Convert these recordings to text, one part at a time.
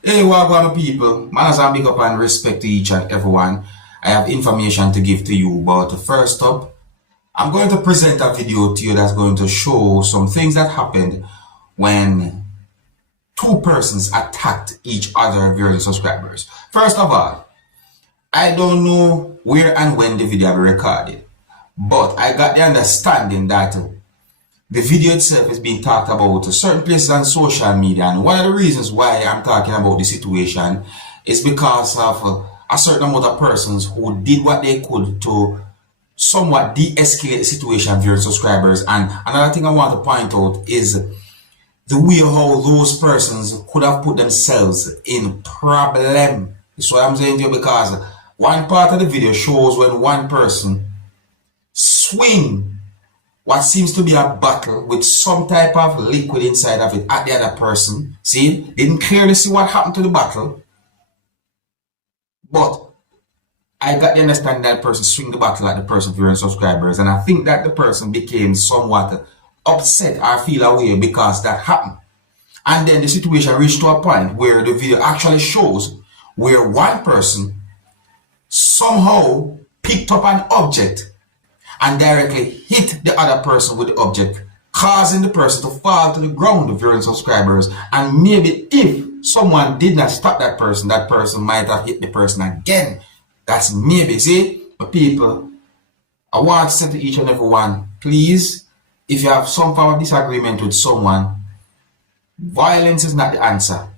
Hey, welcome people. Manners and big up and respect to each and everyone. I have information to give to you, but first up, I'm going to present a video to you that's going to show some things that happened when two persons attacked each other via subscribers. First of all, I don't know where and when the video will be recorded, but I got the understanding that the video itself is being talked about to certain places on social media, and one of the reasons why I'm talking about the situation is because of a certain amount of persons who did what they could to somewhat de-escalate the situation via subscribers. And another thing I want to point out is the way how those persons could have put themselves in problem. That's what I'm saying to you, because one part of the video shows when one person swing what seems to be a bottle with some type of liquid inside of it at the other person. See, didn't clearly see what happened to the bottle, but I got the understanding that the person swing the bottle at the person viewing subscribers, and I think that the person became somewhat upset or feel away because that happened. And then the situation reached to a point where the video actually shows where one person somehow picked up an object and directly hit the other person with the object, causing the person to fall to the ground, the viewing subscribers. And maybe if someone did not stop that person might have hit the person again. That's maybe. See, but people, I want to say to each and every one, please, if you have some form of disagreement with someone, violence is not the answer.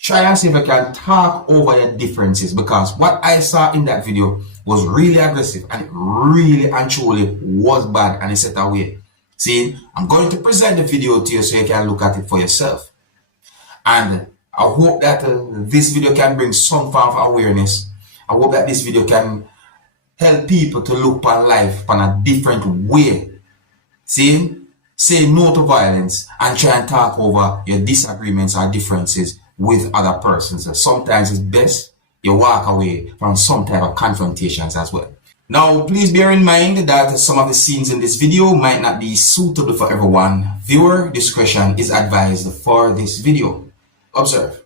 Try and see if I can talk over your differences, because what I saw in that video was really aggressive and it really and truly was bad, and it set away. See, I'm going to present the video to you so you can look at it for yourself. And I hope that this video can bring some form of awareness. I hope that this video can help people to look upon life in a different way. See, say no to violence and try and talk over your disagreements or differences with other persons. Sometimes it's best you walk away from some type of confrontations as well. Now, please bear in mind that some of the scenes in this video might not be suitable for everyone. Viewer discretion is advised for this video. Observe.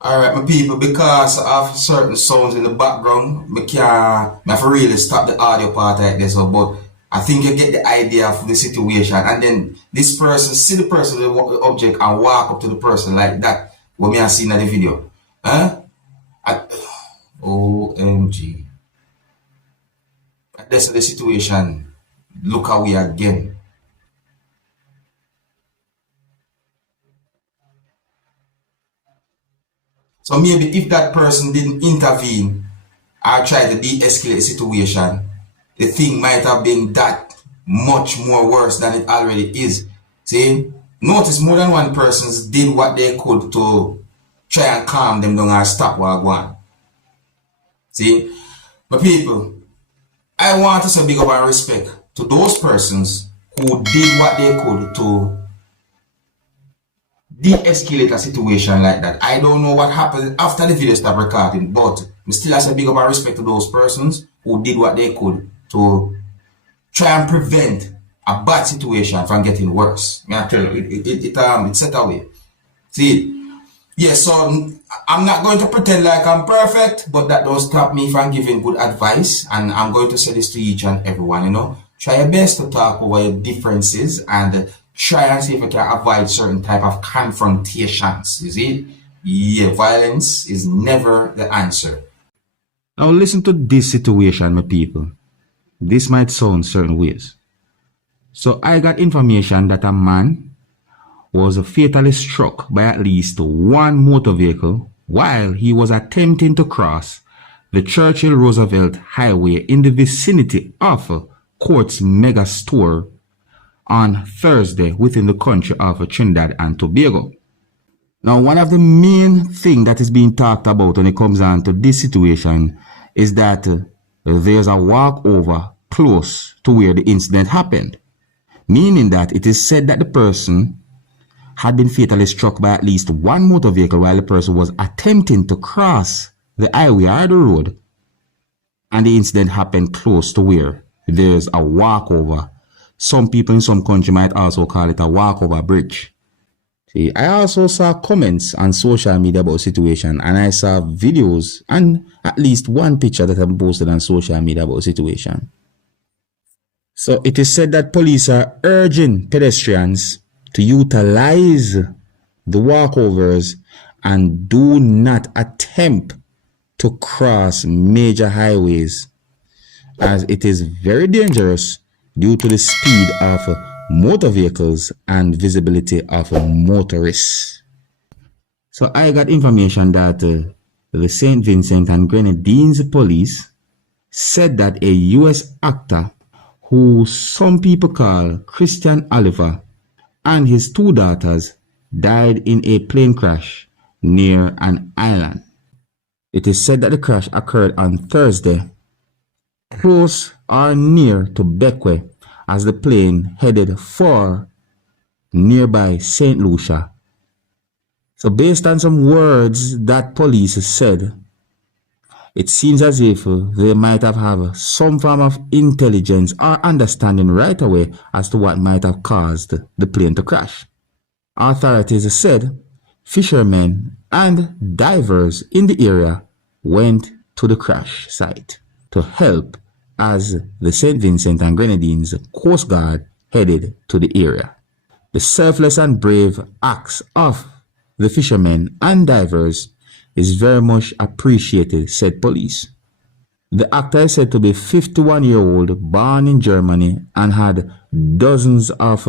Alright, my people, because of certain sounds in the background, I have to really stop the audio part like this, but I think you get the idea of the situation. And then this person, see the person with the object and walk up to the person like that, what me have seen in the video. Huh? OMG. That's the situation. Look how we again. So maybe if that person didn't intervene or try to de-escalate the situation, the thing might have been that much more worse than it already is. See, notice more than one person did what they could to try and calm them down or stop what going on. See, but people, I want to say big up and respect to those persons who did what they could to de-escalate a situation like that. I don't know what happened after the video stopped recording, but I still have a big up and respect to those persons who did what they could to try and prevent a bad situation from getting worse. I tell you, it set away. See, yes, so I'm not going to pretend like I'm perfect, but that don't stop me from giving good advice. And I'm going to say this to each and everyone, you know, try your best to talk over your differences and try and see if you can avoid certain type of confrontations. You see, yeah, violence is never the answer. Now listen to this situation, my people. This might sound certain ways. So I got information that a man was fatally struck by at least one motor vehicle while he was attempting to cross the Churchill Roosevelt Highway in the vicinity of Courts Mega Store on Thursday within the country of Trinidad and Tobago. Now, one of the main things that is being talked about when it comes on to this situation is that there's a walkover close to where the incident happened, meaning that it is said that the person had been fatally struck by at least one motor vehicle while the person was attempting to cross the highway or the road, and the incident happened close to where there's a walkover. Some people in some country might also call it a walkover bridge. See, I also saw comments on social media about the situation, and I saw videos and at least one picture that I've posted on social media about the situation. So it is said that police are urging pedestrians to utilize the walkovers and do not attempt to cross major highways, as it is very dangerous due to the speed of motor vehicles and visibility of motorists. So I got information that the St. Vincent and Grenadines police said that a U.S. actor who some people call Christian Oliver and his two daughters died in a plane crash near an island. It is said that the crash occurred on Thursday, close or near to Bequia, as the plane headed for nearby St. Lucia. So based on some words that police said, it seems as if they might have some form of intelligence or understanding right away as to what might have caused the plane to crash. Authorities said fishermen and divers in the area went to the crash site to help as the St. Vincent and Grenadines Coast Guard headed to the area. The selfless and brave acts of the fishermen and divers is very much appreciated, said police. The actor is said to be 51-year-old, born in Germany, and had dozens of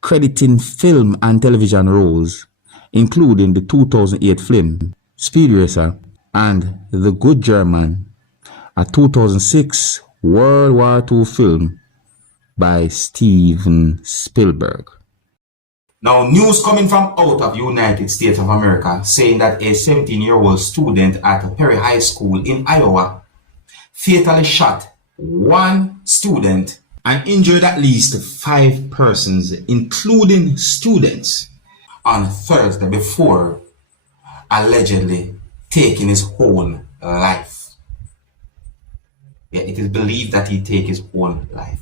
crediting film and television roles, including the 2008 film Speed Racer and The Good German, a 2006 World War II film by Steven Spielberg. Now, news coming from out of United States of America saying that a 17-year-old student at Perry High School in Iowa fatally shot one student and injured at least 5 persons, including students, on Thursday before allegedly taking his own life. Yeah, it is believed that he took his own life.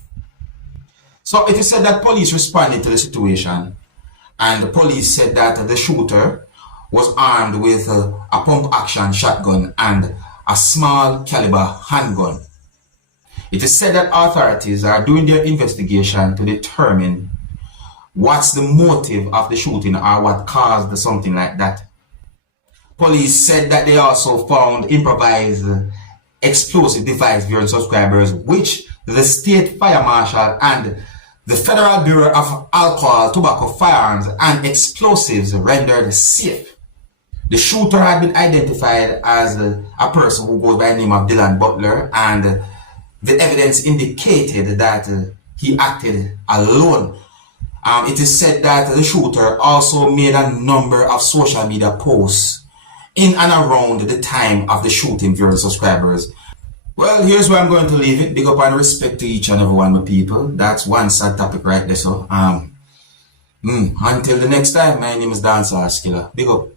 So it is said that police responded to the situation, and the police said that the shooter was armed with a pump-action shotgun and a small caliber handgun. It is said that authorities are doing their investigation to determine what's the motive of the shooting or what caused something like that. Police said that they also found improvised explosive device viewing subscribers, which the state fire marshal and the Federal Bureau of Alcohol, Tobacco, Firearms and Explosives rendered safe. The shooter had been identified as a person who goes by the name of Dylan Butler, and the evidence indicated that he acted alone. It is said that the shooter also made a number of social media posts in and around the time of the shooting viewing subscribers. Well, here's where I'm going to leave it. Big up and respect to each and every one of people. That's one sad topic right there. So, until the next time, my name is Dancehall Skilla. Big up.